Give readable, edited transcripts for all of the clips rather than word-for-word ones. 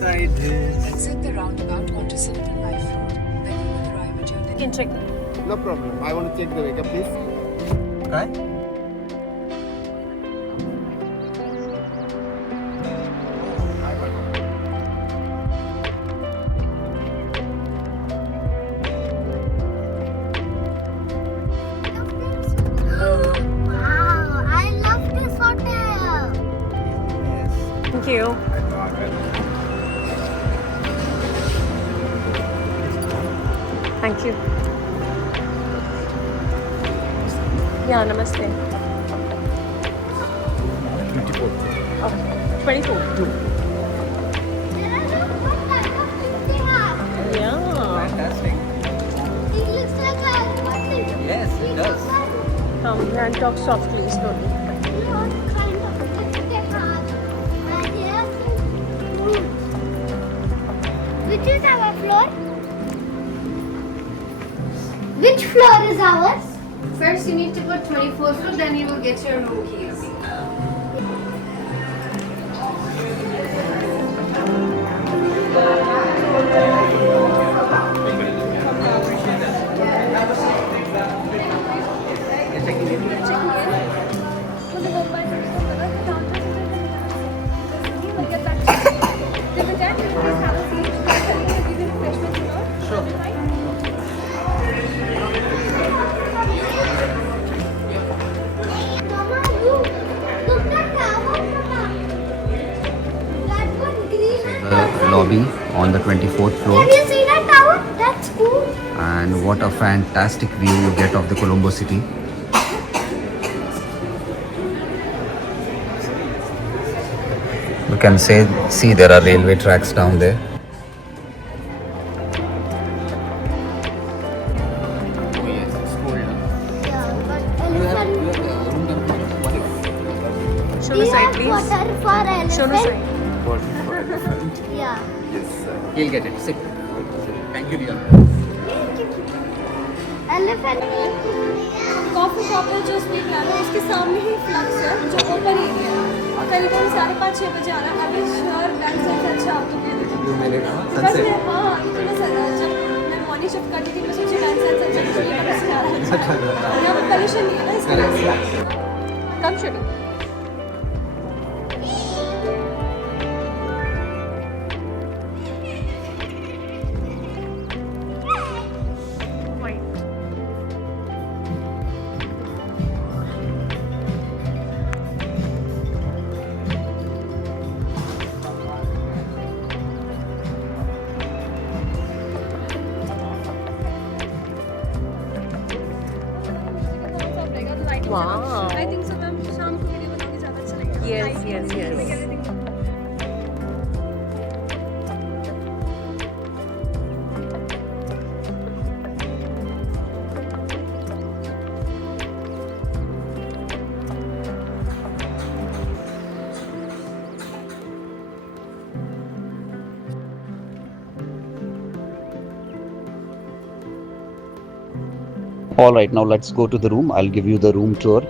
inside this. Exit the roundabout onto Cinnamon Life Road. Then you will arrive at your You can check. No problem. I want to check the wake up, please. Okay. Wow, I love this hotel. Thank you. Thank you. Yeah, namaste. 24. Oh, 24. There are no what kind of things they have. Yeah. Fantastic. It looks like a elephant. Yes, it does. Come and talk softly, slowly. What kind of things they have. And there are some rooms. Which is our floor? Which floor is ours? First, you need to put 24th floor, then you will get your room keys. Mama, look. Look at tower, Mama. That one green and The lobby on the 24th floor, Have you seen that tower? That's cool. and what a fantastic view you get of the Colombo city. You can see there are railway tracks down there. Oh yes, it's cold. Yeah, but elephant. Show We the side, have please. water for elephant. Show the side. Yeah. Yes. He'll get it. Sit. Thank you, dear. Elephant. Coffee shop है जो sweet land है उसके सामने ही flux है जो open area है करीबन 5:30-6 बजे आना अभी श्योर बैंक से अच्छा आपको ये देखो बस मैं हाँ तो मैं जब मैं मॉर्निंग शिफ्ट करती थी मैं सोची बैंक से अच्छा कुछ नहीं कर अच्छा यहाँ पर पॉल्यूशन नहीं है ना इसके लिए Come, Shruti. Wow. I think so ma'am शाम को वीडियो बनाने ज़्यादा अच्छा लगेगा Yes, yes, yes. All right, now let's go to the room. I'll give you the room tour.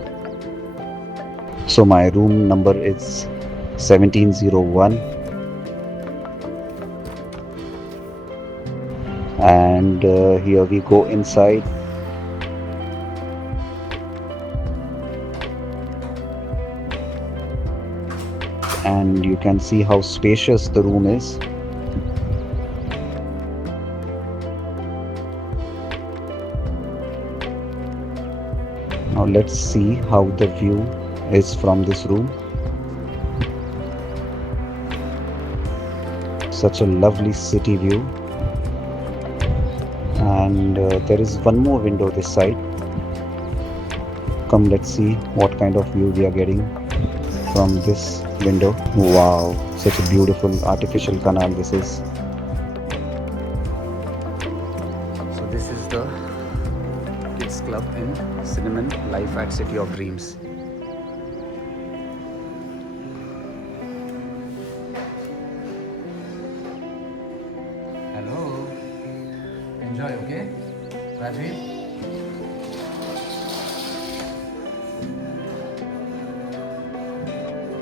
So my room number is 1701, and here we go inside. And you can see how spacious the room is. Now let's see how the view is from this room. Such a lovely city view. And there is one more window this side. Come, let's see what kind of view we are getting from this window. Wow, such a beautiful artificial canal this is. So this is the kids club in Cinnamon Life at City of Dreams. Hello. Enjoy, okay? Rajiv?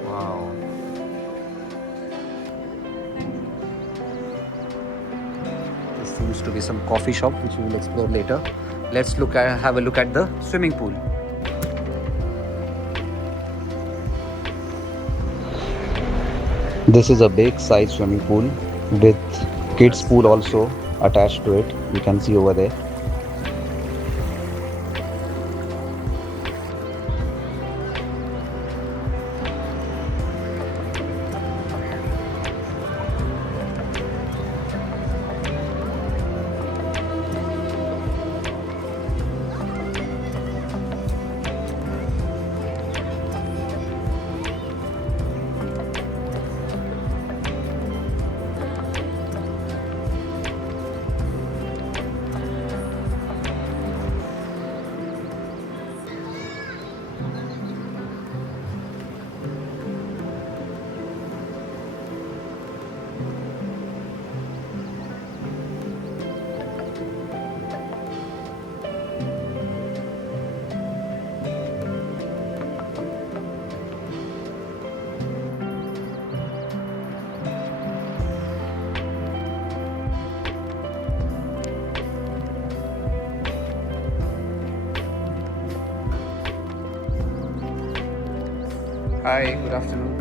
Wow. seems to be some coffee shop which we will explore later. Let's have a look at the swimming pool. This is a big size swimming pool with kids pool also attached to it. You can see over there. Hi, good afternoon.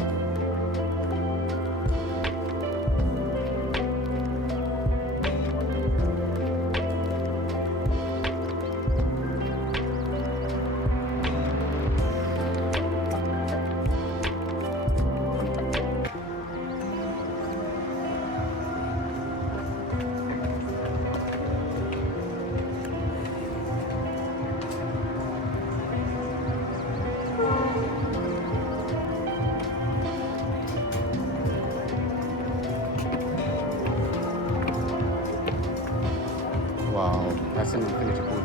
Wow, that's an infinity pool.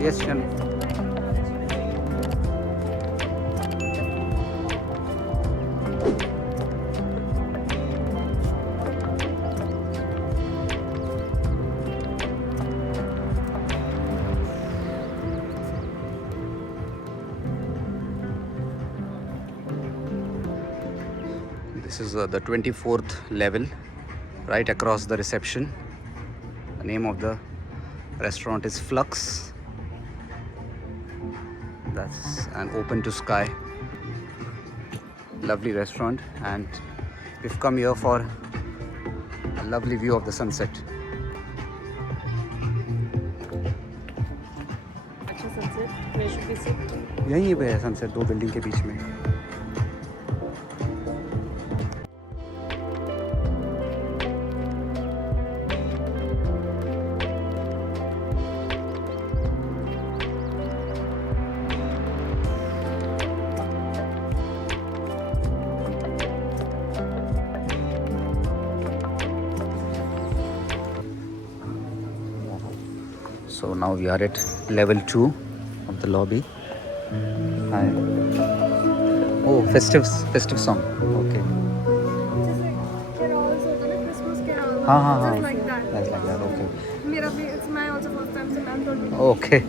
Yes, Shan. This is the 24th level, right across the reception. The name of the restaurant is Flux. That's an open to sky, lovely restaurant, and we've come here for a lovely view of the sunset. अच्छा sunset. Where should we sit? यहीं पे है sunset, दो building के बीच में. So now we are at level 2 of the lobby. Hi. Oh, festive song. Okay. Just like carols होता है ना, Christmas carols. हाँ. Just like that. Like that. Okay. मेरा भी, it's my also first time, so I'm told me. Okay.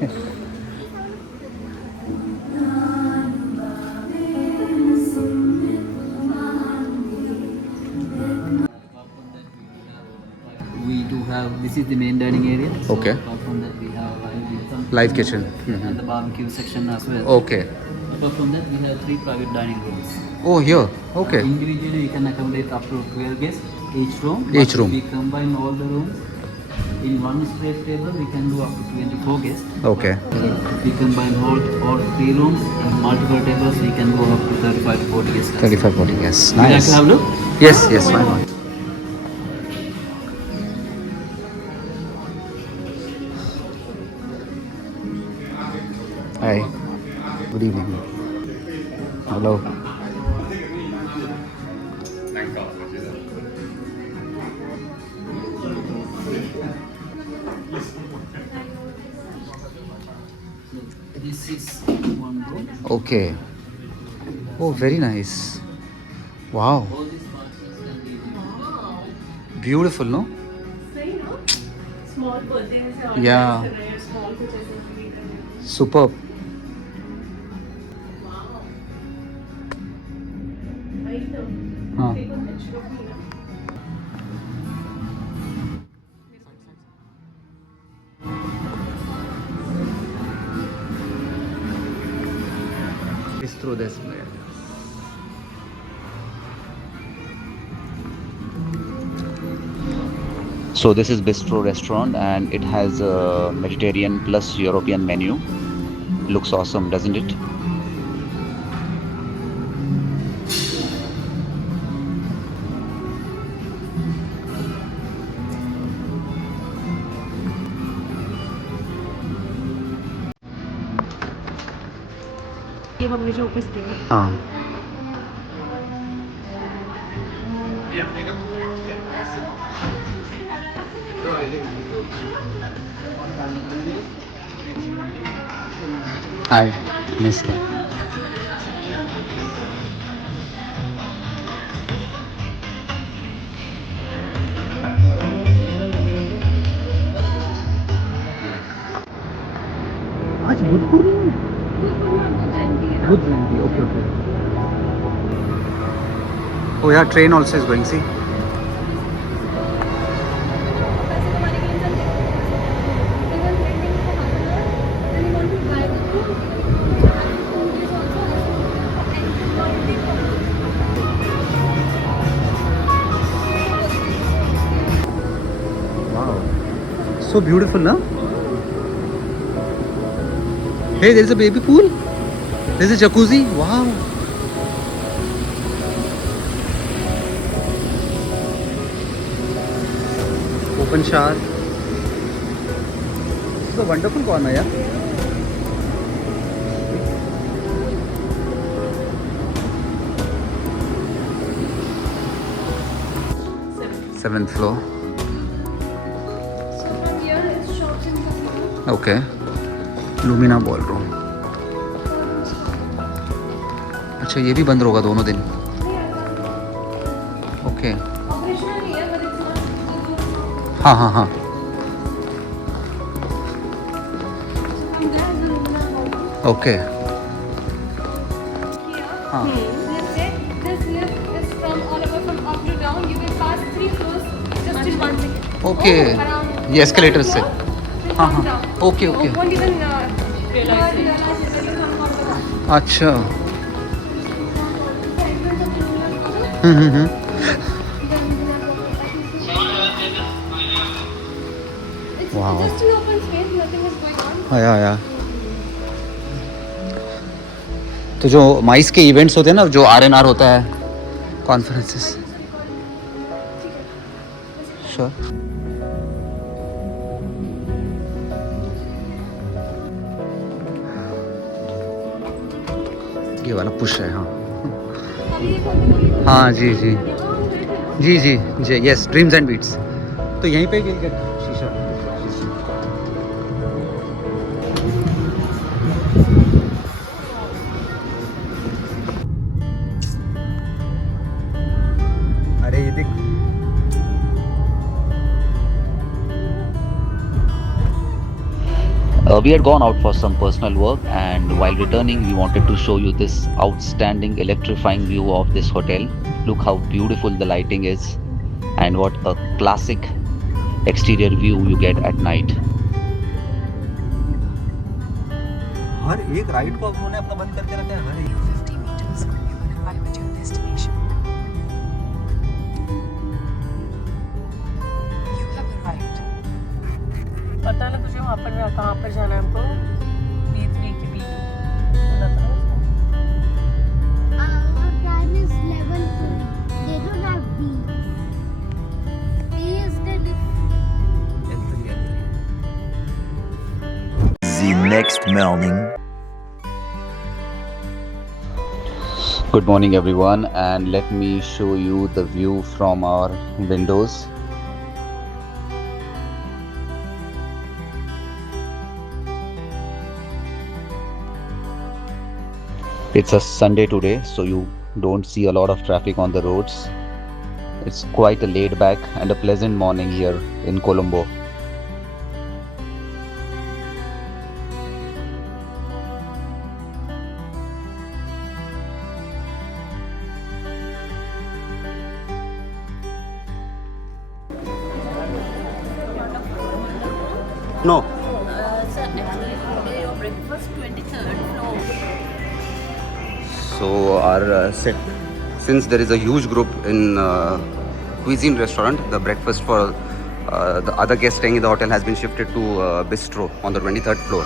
We do have, this is the main dining area. So Okay. apart from that, we have Live kitchen. and the barbecue section as well. Okay. Apart from that, we have 3 private dining rooms. Oh, here. Okay. Individually, you can accommodate up to 12 guests each room. Each But room. If we combine all the rooms in one straight table, we can do up to 24 guests. Okay. If we combine all 3 rooms and multiple tables, we can go up to 35 to 40 guests. 35, 40. Yes. Would you like Nice. to have a look? Yes. Why not? Hi. Good evening. Hello. Bangkok. this one room. Okay. Oh, very nice. Wow. All these parcels can be used. Beautiful, no? सही ना? Small birthday में से order Yeah. कर रहे हैं, small कुछ ऐसे भी कर रहे हैं। Superb. वही तो। हाँ. देखो natural भी है। It's through this way. So this is Bistro restaurant and it has a Mediterranean plus European menu. Looks awesome, doesn't it? ये हमने जो ऊपर किया हाँ. Hi, Mister. आज भूतपूर्व Good Jayantee, okay, okay. Oh yeah, train also is going, see? Wow. So beautiful, no? Hey, there is a baby pool. There is a jacuzzi. Wow. Open shower. This is a wonderful corner, yeah. Seventh floor. So from here is shops and casino. Okay. Lumina Ballroom. अच्छा ये भी बंद होगा दोनों दिन. Okay. Operational नहीं है, but it's not. हाँ हाँ हाँ. From there is the Lumina Ballroom. Okay. Here. हाँ. This lift is from all over from up to down. You will pass 3 floors just in 1 second. Okay. Around ये escalator से. then हाँ come हाँ. down. Okay You okay. won't even realize it when you come out of the अच्छा. हम्म. It's Wow. just an open space, nothing is going on. आया. तो जो माइस के events होते हैं ना, जो R&R होता है, कॉन्फ्रेंसेस. श्योर. ये वाला पुश है. हाँ हाँ जी जी जी जी जी यस. Dreams and beats. तो यहीं पे विल गेट शीशा. अरे ये देख. We had gone out for some personal work, and while returning we wanted to show you this outstanding electrifying view of this hotel. Look how beautiful the lighting is and what a classic exterior view you get at night. हर एक ride को उन्होंने अपना बंद करके रखा है. हर एक 50 meters from your Aventure destination. You have arrived. पता ना तुझे वहाँ पर कहाँ पर जाना है हमको. B3 की B. बोला था ना उसने. Our time is level 2. They don't have B. B is the The next morning. Good morning everyone, and let me show you the view from our windows. It's a Sunday today, so you don't see a lot of traffic on the roads. It's quite a laid back and a pleasant morning here in Colombo. No. Sir, actually today your breakfast 23rd floor. So our since there is a huge group in cuisine restaurant, the breakfast for the other guests staying in the hotel has been shifted to bistro on the 23rd floor.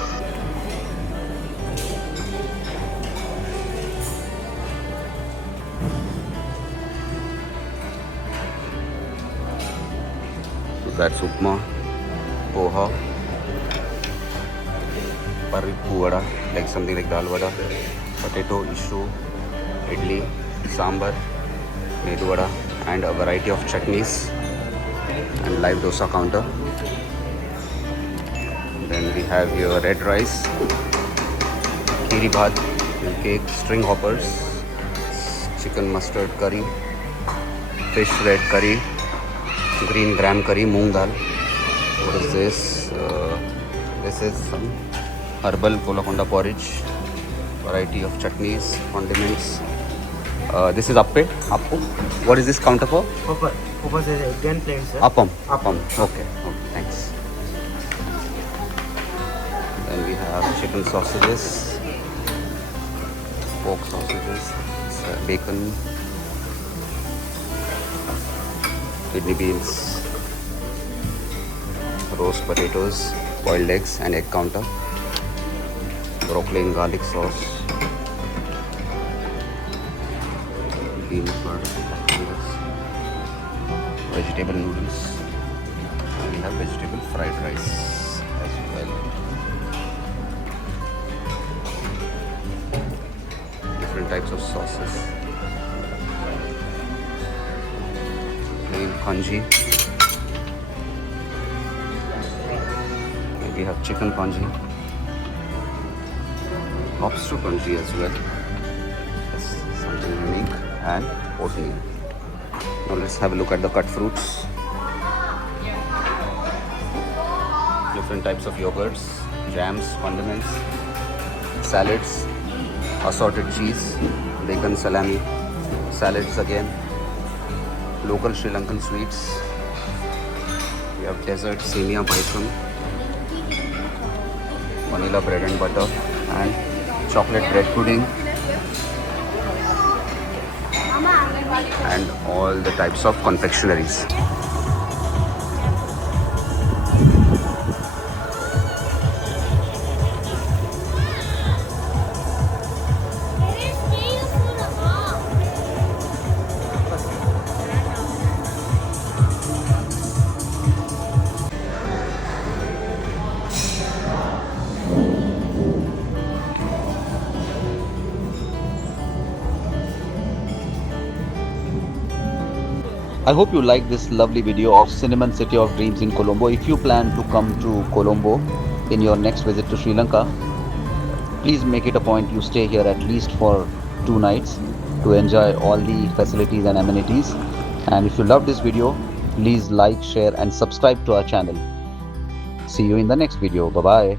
So that's upma, poha, parippu vada, like something like dal vada, potato issue, idli, sambar, medu vada, and a variety of chutneys and live dosa counter. Then we have here red rice, kheeri bhat, cake, string hoppers, chicken mustard curry, fish red curry, green gram curry, moong dal. What is this? This is some herbal kolakonda porridge, variety of chutneys, condiments. This is appu. What is this counter for? Popper is again plain, sir. Appam. Okay, thanks. Then we have chicken sausages, pork sausages, bacon, kidney beans, roast potatoes, boiled eggs and egg counter, broccoli and garlic sauce, bean curd, vegetable noodles, and we have vegetable fried rice as well. Different types of sauces. Plain congee. We have chicken congee, lobster congee as well. That's something unique, and oatmeal. Now let's have a look at the cut fruits. Different types of yogurts, jams, condiments, salads, assorted cheese, bacon, salami, salads again, local Sri Lankan sweets. We have dessert, semia paisam, vanilla bread and butter, and chocolate bread pudding, and all the types of confectionaries. I hope you like this lovely video of Cinnamon City of Dreams in Colombo. If you plan to come to Colombo in your next visit to Sri Lanka, please make it a point you stay here at least for 2 nights to enjoy all the facilities and amenities. And if you love this video, please like, share and subscribe to our channel. See you in the next video. Bye bye.